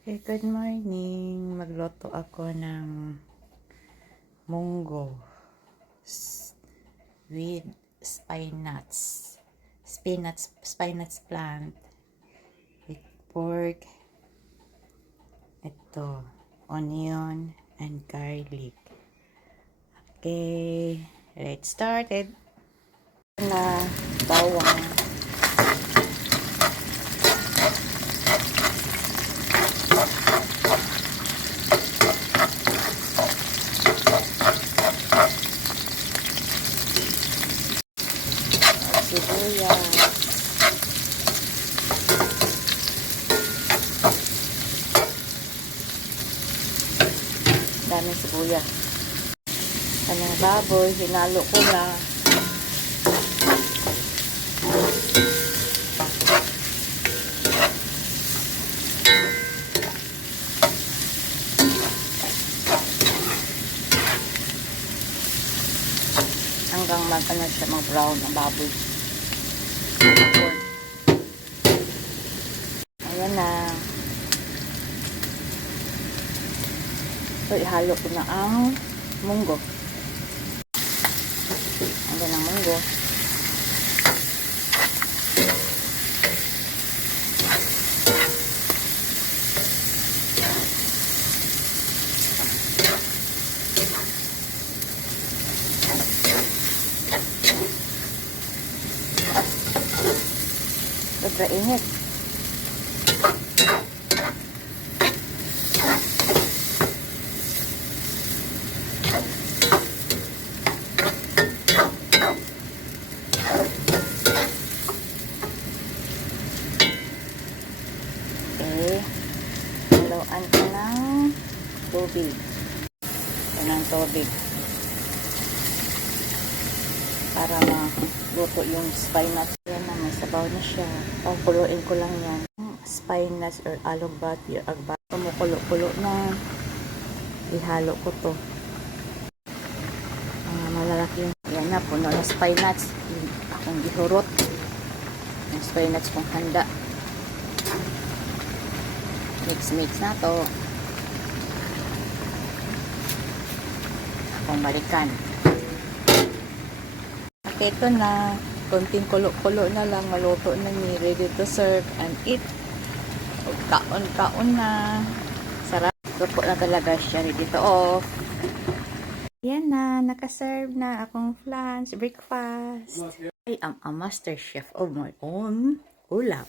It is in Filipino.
Okay, good morning. Magluto ako ng monggo with spinach plant with pork, ito, onion and garlic. Okay, let's start it. Na bawang, sibuyas, daming sibuyas. Kanang baboy, hinalo ko na. Hanggang mag-brown ang baboy. Ayan na. So, ihalo ko na ang munggo. Ayan ang munggo. Sobra init. Okay. Haluan ko ng tubig. Ito ng tubig. Para maluto yung spinach. Yan na, may sabaw na siya. Pangkuluin ko lang yan. Spinach or alugbati or agbat. Kumukulo-kulo na. Ihalo ko to. Malalaki yung. Yan na, puno ng spinach. Akong gihurot. Yung spinach kong handa. Mix na to. Akong balikan. Okay, ito na. Konting kulo-kulo na lang. Maluto na ni. Ready to serve and eat. Kaon-kaon na. Sarap. Luto na talaga siya. Ready to off. Yan na. Nakaserve na akong lunch. Breakfast. I am a master chef of my own ulam.